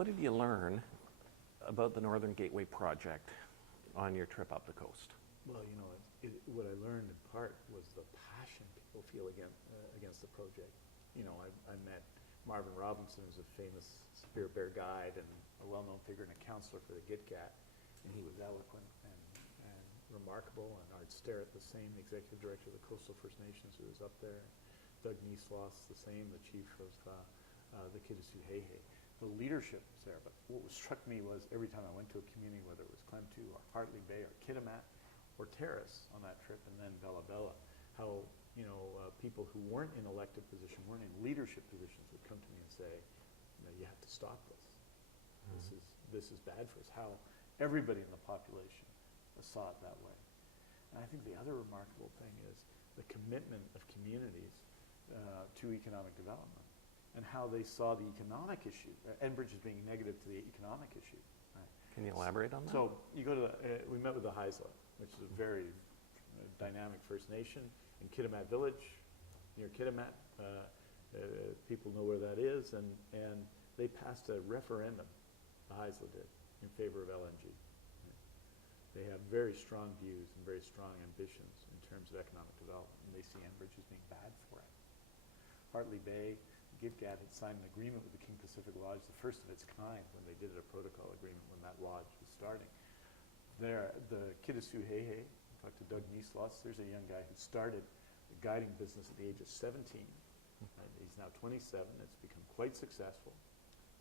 What did you learn about the Northern Gateway project on your trip up the coast? Well, you know, what I learned in part was the passion people feel against the project. You know, I met Marvin Robinson, who's a famous Spirit Bear guide and a well-known figure and a counselor for the GitGat, and he was eloquent and remarkable. And Art Sterrett, the same executive director of the Coastal First Nations, who was up there. Doug Niesloss, the same, the chief of the Kitasoo-Hehe. The leadership was there, but what struck me was every time I went to a community, whether it was Clemtu or Hartley Bay or Kitimat or Terrace on that trip, and then Bella Bella, how people who weren't in elected position, weren't in leadership positions, would come to me and say, you have to stop this. This is bad for us. How everybody in the population saw it that way. And I think the other remarkable thing is the commitment of communities to economic development, and how they saw the economic issue, Enbridge as being negative to the economic issue. Right? Can you elaborate on that? So you go to we met with the Haisla, which is a very dynamic First Nation in Kitimat Village, near Kitimat. People know where that is, and they passed a referendum, the Haisla did, in favor of LNG. They have very strong views and very strong ambitions in terms of economic development, and they see Enbridge as being bad for it. Hartley Bay, GitGat had signed an agreement with the King Pacific Lodge, the first of its kind, when they did a protocol agreement when that lodge was starting. There, the Kitasoo-Hehe, I talked to Doug Niesloss, there's a young guy who started the guiding business at the age of 17. Right? He's now 27. It's become quite successful,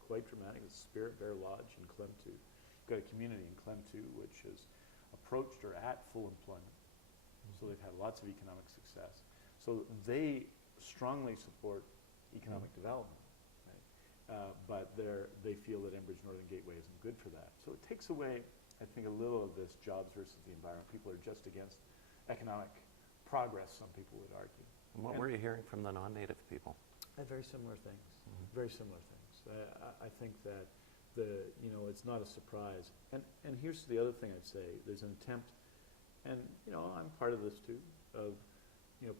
quite dramatic. It's Spirit Bear Lodge in Clemtu. You've got a community in Clemtu which has approached or at full employment. So they've had lots of economic success. So they strongly support economic development, right? But they feel that Enbridge Northern Gateway isn't good for that. So it takes away, I think, a little of this jobs versus the environment. People are just against economic progress, some people would argue. And what were you hearing from the non-native people? Very similar things. Very similar things. I think that it's not a surprise. And here's the other thing I'd say. There's an attempt, and I'm part of this too, of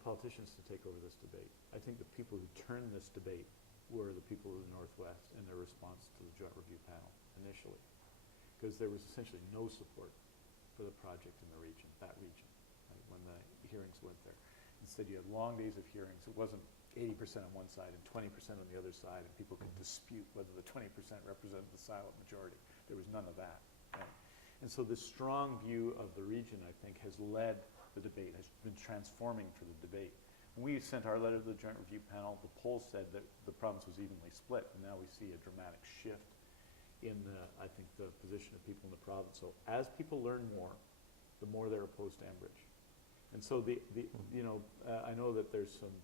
politicians to take over this debate. I think the people who turned this debate were the people of the Northwest and their response to the Joint Review Panel initially, because there was essentially no support for the project in the region, right, when the hearings went there. Instead, you had long days of hearings. It wasn't 80% on one side and 20% on the other side, and people could dispute whether the 20% represented the silent majority. There was none of that. Right? And so this strong view of the region, I think, has led the debate, has been transforming for the debate. When we sent our letter to the Joint Review Panel, the polls said that the province was evenly split, and now we see a dramatic shift in I think, the position of people in the province. So as people learn more, the more they're opposed to Enbridge. And so I know that there's some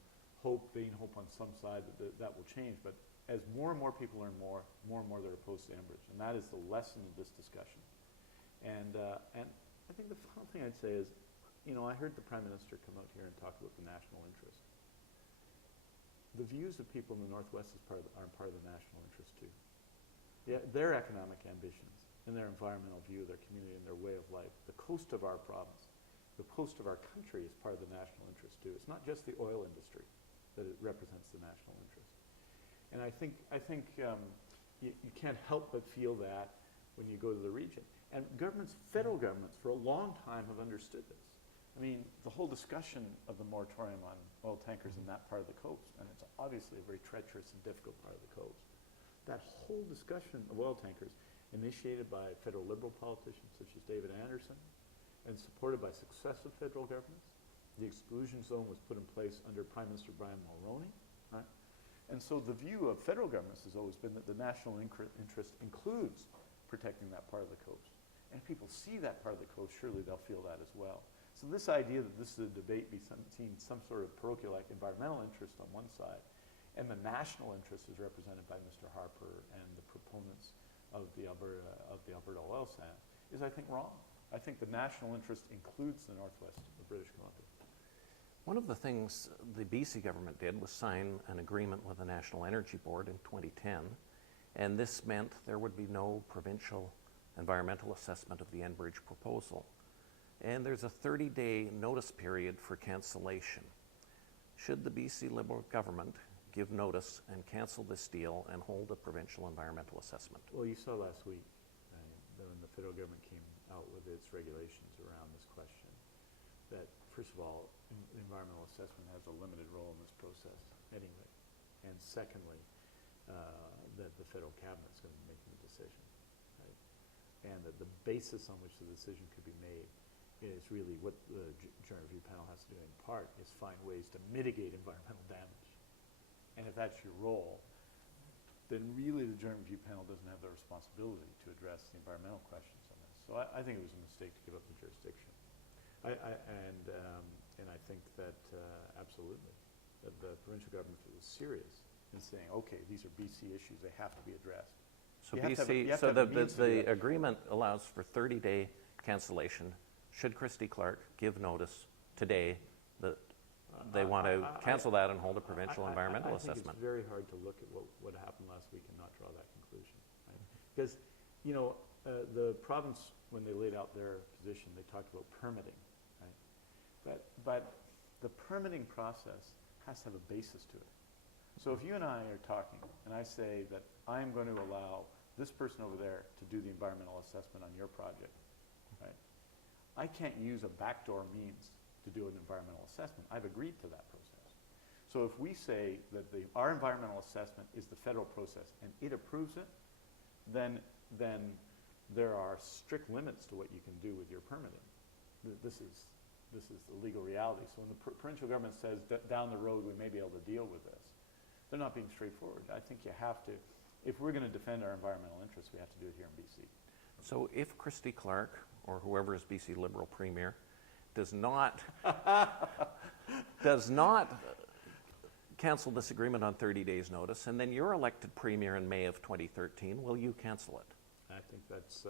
vain hope on some side that will change, but as more and more people learn more and more they're opposed to Enbridge, and that is the lesson of this discussion. And I think the final thing I'd say is, I heard the Prime Minister come out here and talk about the national interest. The views of people in the Northwest are part of the national interest too. Yeah, their economic ambitions and their environmental view, their community and their way of life, the coast of our province, the coast of our country is part of the national interest too. It's not just the oil industry that it represents the national interest. And I think you can't help but feel that when you go to the region. And federal governments for a long time have understood this. I mean, the whole discussion of the moratorium on oil tankers in that part of the coast, and it's obviously a very treacherous and difficult part of the coast. That whole discussion of oil tankers, initiated by federal Liberal politicians such as David Anderson, and supported by successive federal governments. The exclusion zone was put in place under Prime Minister Brian Mulroney, right? And so the view of federal governments has always been that the national interest includes protecting that part of the coast. And if people see that part of the coast, surely they'll feel that as well. So this idea that this is a debate between some sort of parochial environmental interest on one side and the national interest is represented by Mr. Harper and the proponents of the Alberta oil sands is, I think, wrong. I think the national interest includes the Northwest of British Columbia. One of the things the BC government did was sign an agreement with the National Energy Board in 2010, and this meant there would be no provincial environmental assessment of the Enbridge proposal. And there's a 30-day notice period for cancellation. Should the BC Liberal government give notice and cancel this deal and hold a provincial environmental assessment? Well, you saw last week when the federal government came out with its regulations around this question, that first of all, the environmental assessment has a limited role in this process anyway, and secondly, that the federal cabinet's going to be making the decision, right? And that the basis on which the decision could be made is really what the Joint Review Panel has to do in part, is find ways to mitigate environmental damage. And if that's your role, then really the Joint Review Panel doesn't have the responsibility to address the environmental questions on this. So I think it was a mistake to give up the jurisdiction. And I think that absolutely, that the provincial government was serious in saying, okay, these are BC issues, they have to be addressed. So the agreement allows for 30-day cancellation. Should Christy Clark give notice today that they want to cancel that and hold a provincial environmental assessment? I think it's very hard to look at what happened last week and not draw that conclusion. Right? Because, you know, the province, when they laid out their position, they talked about permitting. Right? But the permitting process has to have a basis to it. So if you and I are talking, and I say that I'm going to allow this person over there to do the environmental assessment on your project, right? I can't use a backdoor means to do an environmental assessment. I've agreed to that process. So if we say that our environmental assessment is the federal process and it approves it, then there are strict limits to what you can do with your permitting. This is the legal reality. So when the provincial government says down the road we may be able to deal with this, they're not being straightforward. I think you have to, if we're going to defend our environmental interests, we have to do it here in BC. So if Christy Clark, or whoever is BC Liberal Premier, does not cancel this agreement on 30 days' notice, and then you're elected Premier in May of 2013, will you cancel it? I think that's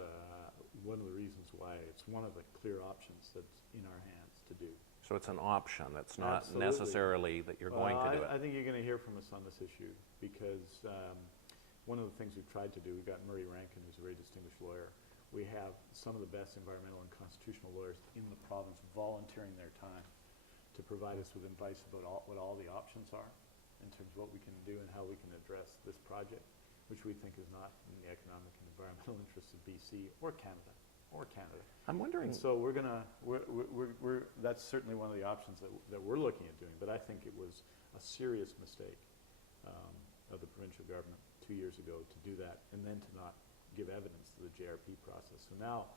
one of the reasons why it's one of the clear options that's in our hands to do. So it's an option. It's not Absolutely. Necessarily that you're going to do it. I think you're going to hear from us on this issue because one of the things we've tried to do, we've got Murray Rankin, who's a very distinguished lawyer. We have some of the best environmental and constitutional lawyers in the province volunteering their time to provide us with advice about what all the options are in terms of what we can do and how we can address this project, which we think is not in the economic and environmental interests of BC or Canada. I'm wondering. And so that's certainly one of the options that we're looking at doing, but I think it was a serious mistake of the provincial government 2 years ago to do that and then to not give evidence to the JRP process. So now,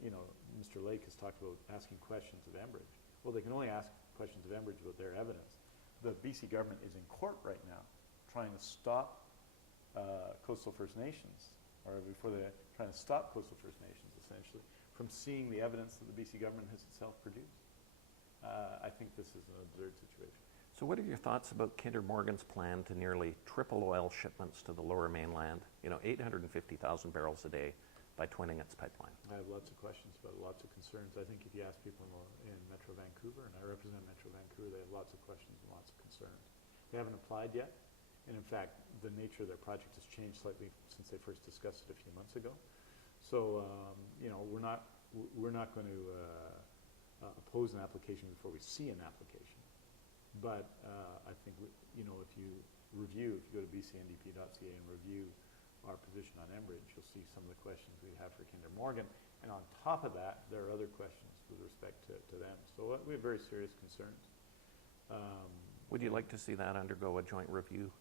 you know, Mr. Lake has talked about asking questions of Enbridge. Well, they can only ask questions of Enbridge about their evidence. The BC government is in court right now trying to stop coastal First Nations, or before they're trying to stop coastal First Nations, essentially, from seeing the evidence that the BC government has itself produced. I think this is an absurd situation. So what are your thoughts about Kinder Morgan's plan to nearly triple oil shipments to the Lower Mainland, 850,000 barrels a day by twinning its pipeline? I have lots of questions about it, lots of concerns. I think if you ask people in Metro Vancouver, and I represent Metro Vancouver, they have lots of questions and lots of concerns. They haven't applied yet, and in fact, the nature of their project has changed slightly since they first discussed it a few months ago. So, we're not going to oppose an application before we see an application. But I think, if you go to bcndp.ca and review our position on Enbridge, you'll see some of the questions we have for Kinder Morgan. And on top of that, there are other questions with respect to them. So we have very serious concerns. Would you like to see that undergo a joint review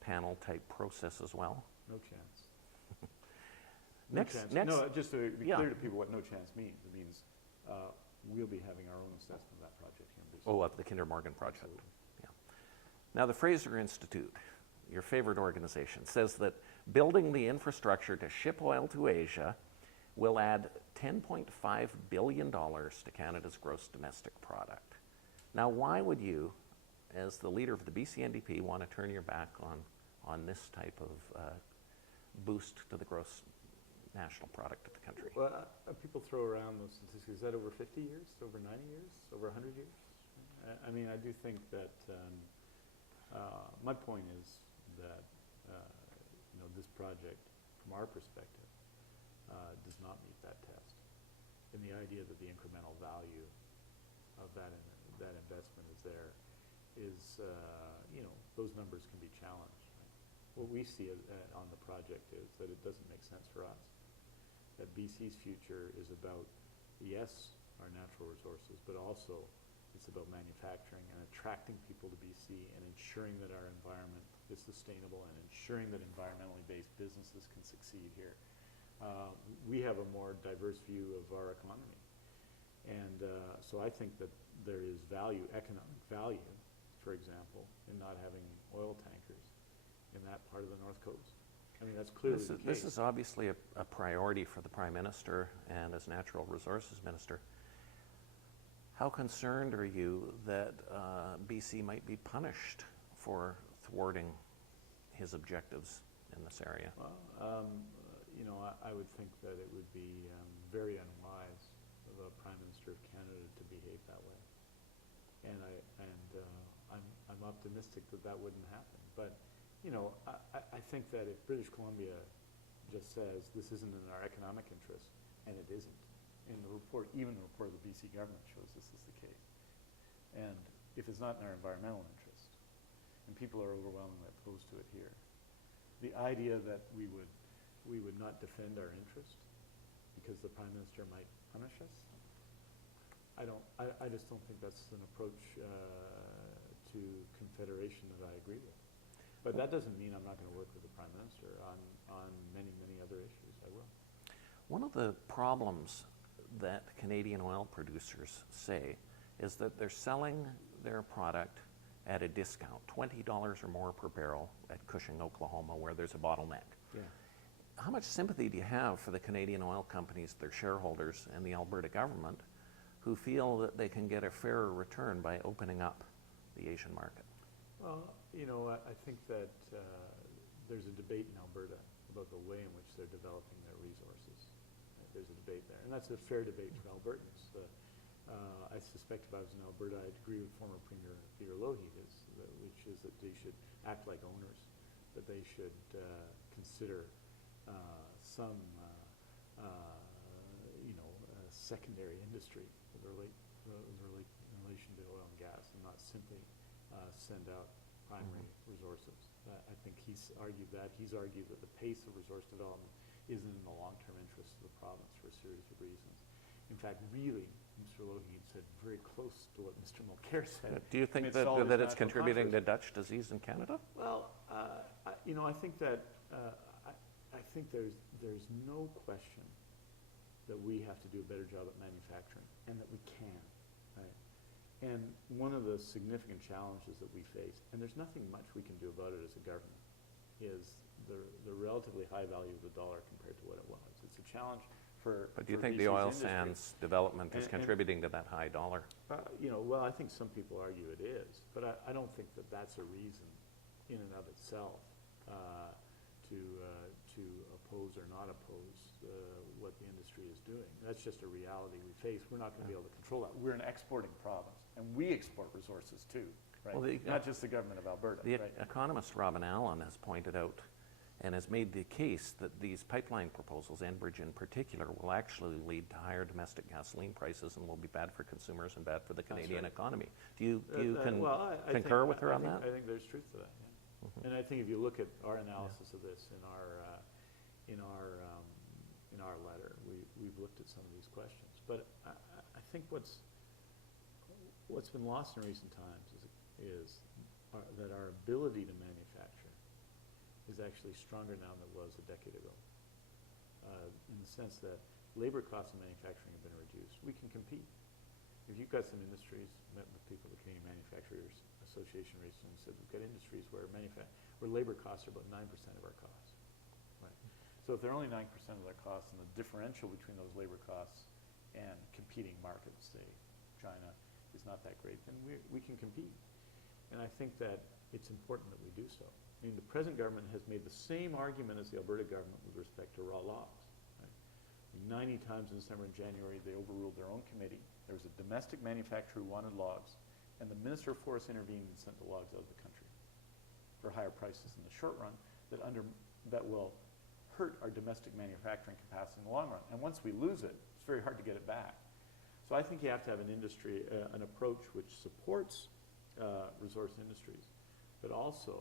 panel type process as well? No chance. Next. No, just to be clear to people what no chance means. It means we'll be having our own assessment of that project here in BC. Oh, of the Kinder Morgan project. Absolutely. Yeah. Now, the Fraser Institute, your favorite organization, says that building the infrastructure to ship oil to Asia will add $10.5 billion to Canada's gross domestic product. Now, why would you, as the leader of the BC NDP, want to turn your back on this type of boost to the gross national product of the country? Well, people throw around those statistics. Is that over 50 years, over 90 years, over 100 years? I mean, I do think that my point is that this project, from our perspective, does not meet that test. And the idea that the incremental value of that investment is there is, those numbers can be challenged. Right? What we see on the project is that it doesn't make sense for us. That BC's future is about, yes, our natural resources, but also it's about manufacturing and attracting people to BC and ensuring that our environment is sustainable and ensuring that environmentally based businesses can succeed here. We have a more diverse view of our economy. And so I think that there is value, economic value, for example, in not having oil tankers in that part of the North Coast. I mean, that's clearly the case. This is obviously a priority for the Prime Minister and as Natural Resources Minister. How concerned are you that BC might be punished for thwarting his objectives in this area? Well, you know, I would think that it would be very unwise of a Prime Minister of Canada to behave that way. And I'm optimistic that that wouldn't happen. But, you know, I think that if British Columbia just says this isn't in our economic interest, and it isn't, in the report, even the report of the BC government shows this is the case. And if it's not in our environmental interest, and people are overwhelmingly opposed to it here, the idea that we would not defend our interest because the Prime Minister might punish us, I just don't think that's an approach to confederation that I agree with. But that doesn't mean I'm not going to work with the Prime Minister on many, many other issues. I will. One of the problems that Canadian oil producers say is that they're selling their product at a discount, $20 or more per barrel at Cushing, Oklahoma, where there's a bottleneck. Yeah. How much sympathy do you have for the Canadian oil companies, their shareholders, and the Alberta government who feel that they can get a fairer return by opening up the Asian market? Well, you know, I think that there's a debate in Alberta about the way in which they're developing their resources. There's a debate there, and that's a fair debate for Albertans. I suspect if I was in Alberta, I'd agree with former Premier Peter Lougheed, which is that they should act like owners, that they should consider some, secondary industry in relation to oil and gas, and not simply send out primary resources. I think he's argued that. He's argued that the pace of resource development isn't in the long-term interest of the province for a series of reasons. In fact, really, Mr. Lougheed said very close to what Mr. Mulcair said. Do you think that it's contributing to Dutch disease in Canada? Well, I think that I think there's no question that we have to do a better job at manufacturing, and that we can. Right? And one of the significant challenges that we face, and there's nothing much we can do about it as a government, is the relatively high value of the dollar compared to what it was. It's a challenge for. But do you think the oil sands development is contributing to that high dollar? Well, I think some people argue it is, but I don't think that that's a reason in and of itself to oppose or not oppose what the industry is doing. That's just a reality we face. We're not going to be able to control that. We're an exporting province, and we export resources too, right? Well, not just the government of Alberta. The right? economist Robin Allen has pointed out and has made the case that these pipeline proposals, Enbridge in particular, will actually lead to higher domestic gasoline prices and will be bad for consumers and bad for the Canadian economy. Do you concur with her on that? I think there's truth to that. Yeah. Mm-hmm. And I think if you look at our analysis of this in our letter, we've looked at some of these questions. But I think what's been lost in recent times is that our ability to manufacture is actually stronger now than it was a decade ago. In the sense that labor costs in manufacturing have been reduced. We can compete. If you've got some industries, met with people at the Canadian Manufacturers Association recently, said we've got industries where labor costs are about 9% of our costs. Right. So if they're only 9% of their costs, and the differential between those labor costs and competing markets, say China, is not that great, then we can compete. And I think that it's important that we do so. I mean, the present government has made the same argument as the Alberta government with respect to raw logs. Right? 90 times in December and January, they overruled their own committee. There was a domestic manufacturer who wanted logs, and the Minister of Forests intervened and sent the logs out of the country for higher prices in the short run that will hurt our domestic manufacturing capacity in the long run. And once we lose it, it's very hard to get it back. So I think you have to have an industry, an approach which supports resource industries, but also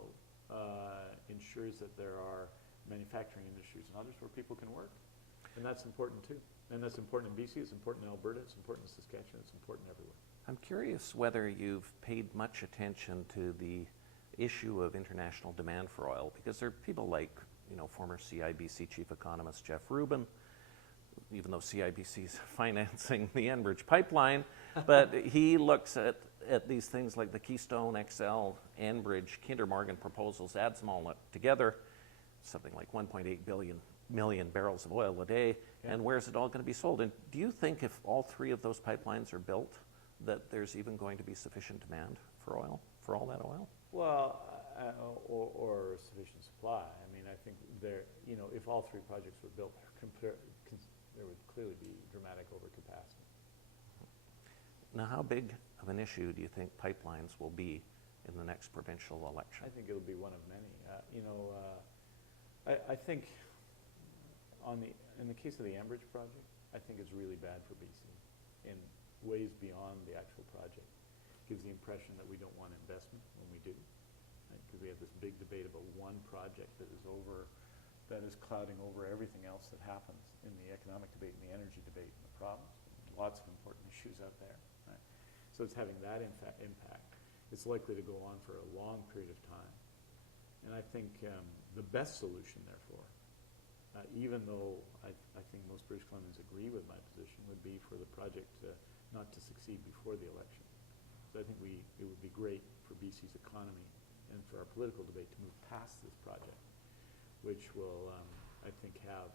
ensures that there are manufacturing industries and others where people can work. And that's important too. And that's important in BC, it's important in Alberta, it's important in Saskatchewan, it's important everywhere. I'm curious whether you've paid much attention to the issue of international demand for oil, because there are people like, former CIBC chief economist Jeff Rubin, even though CIBC is financing the Enbridge pipeline, but he looks at these things like the Keystone XL, Enbridge, Kinder Morgan proposals, adds them all up together, something like 1.8 million barrels of oil a day, and where's it all going to be sold? And do you think if all three of those pipelines are built, that there's even going to be sufficient demand for oil, for all that oil? Well, or sufficient supply. I mean, I think if all three projects were built, there would clearly be dramatic overcapacity. Now, how big of an issue do you think pipelines will be in the next provincial election? I think it'll be one of many. I think in the case of the Enbridge project, I think it's really bad for BC in ways beyond the actual project. It gives the impression that we don't want investment when we do, because we have this big debate about one project that is clouding over everything else that happens in the economic debate and the energy debate in the province. Lots of important issues out there. Right? So it's having that impact. It's likely to go on for a long period of time. And I think the best solution, therefore, even though I think most British Columbians agree with my position, would be for the project not to succeed before the election. So I think it would be great for BC's economy and for our political debate to move past this project, which will, I think, have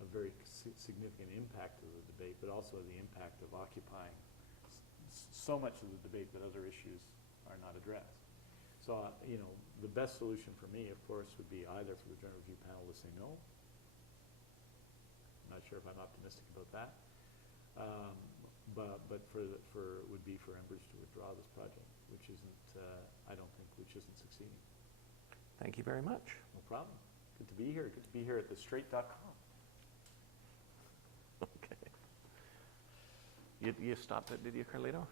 a very significant impact of the debate, but also the impact of occupying so much of the debate that other issues are not addressed. So, the best solution for me, of course, would be either for the Joint Review Panel to say no. I'm not sure if I'm optimistic about that. But would be for Enbridge to withdraw this project, which isn't succeeding. Thank you very much. No problem. Good to be here. Good to be here at thestraight.com. Okay. You stopped it, did you, Carlito?